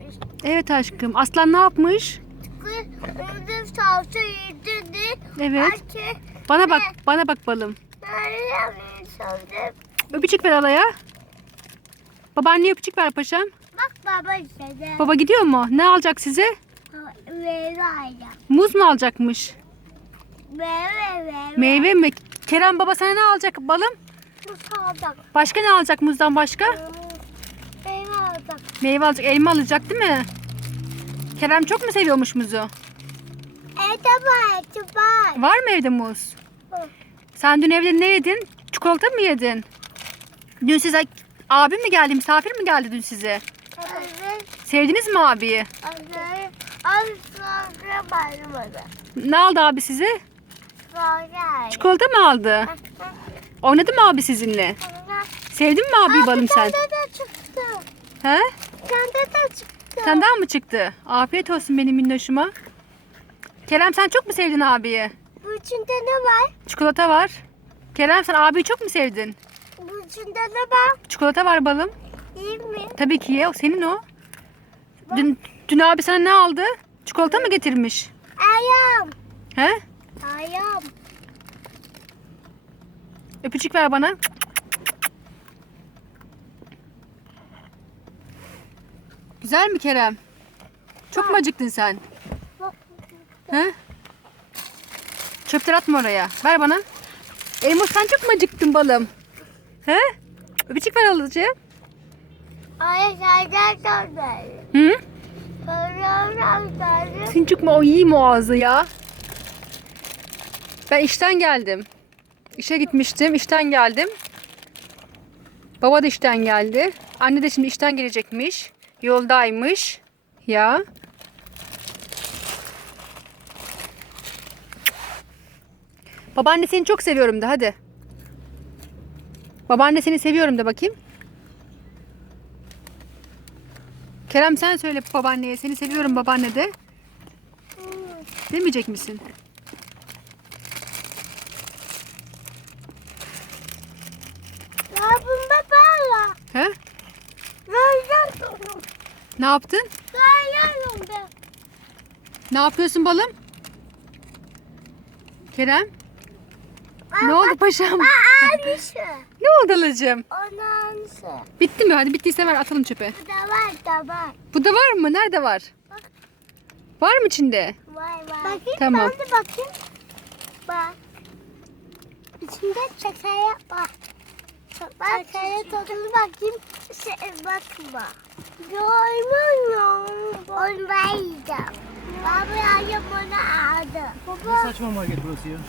yemiş. Evet aşkım. Aslan ne yapmış? Öldüm salça yedirdi. Evet. Belki Bana bak, bana bak balım. Öpücük ver alaya. Babaanneye öpücük ver paşam. Bak baba istedi. Baba gidiyor mu? Ne alacak size? Meyve alacağım. Muz mu alacakmış? Meyve. Meyve mi? Kerem baba sana ne alacak balım? Muz alacak. Başka ne alacak muzdan başka? Meyve alacak. Meyve alacak, elma alacak değil mi? Kerem çok mu seviyormuş muzu? Ete var. Var mı evde muz? Sen dün evde ne yedin? Çikolata mı yedin? Dün size abim mi geldi, misafir mi geldi dün size? Evet. Sevdiniz mi abiyi? Abi sonra bayılmadı. Ne aldı abi size? Sonra. Çikolata mı aldı? Oynadı mı abi sizinle? Sevdin mi abiyi balım sen? Sende de çıktı. He? Sende de çıktı. Senden mi çıktı? Afiyet olsun benim minnoşuma. Kerem sen çok mu sevdin abiyi? Bu içinde ne var? Çikolata var. Kerem sen abiyi çok mu sevdin? Bu içinde ne var? Çikolata var balım. İyi mi? Tabii ki ye. O senin o. Dün abi sana ne aldı? Çikolata mı getirmiş? Ayağım. He? Ayağım. Öpücük ver bana. Güzel mi Kerem? Çok mu acıktın sen? He? Çöpleri atma oraya. Ver bana. Elmas sen çok mu acıktın balım? He? Öpücük ver alıcı. Ay senden sonra. Hı? Sonra. Senin çok mu o iyi mi o ağzı ya? Ben işten geldim. İşe gitmiştim. İşten geldim. Baba da işten geldi. Anne de şimdi işten gelecekmiş. Yoldaymış. Ya. Babaanne seni çok seviyorum de hadi. Babaanne seni seviyorum de bakayım. Kerem sen söyle babaanneye seni seviyorum babaanne de. Demeyecek misin? Ya bunda bağla. He? Böyle. Ne yaptın? Böyle. Ne yapıyorsun balım? Kerem? Ne oldu paşam? Annesi. Ne oldu alacığım? Onun annesi. Bitti mi? Hadi bittiyse ver atalım çöpe. Bu da var. Bu da var mı? Nerede var? Var mı içinde? Var. Bakayım Tamam. ben de bakayım. Bak. İçinde şeker var. Şeker tadını bakayım. Bakma. Görmüyorum. Onu ben yiyeceğim. Baba annem onu aldı. Ne saçma market burası ya?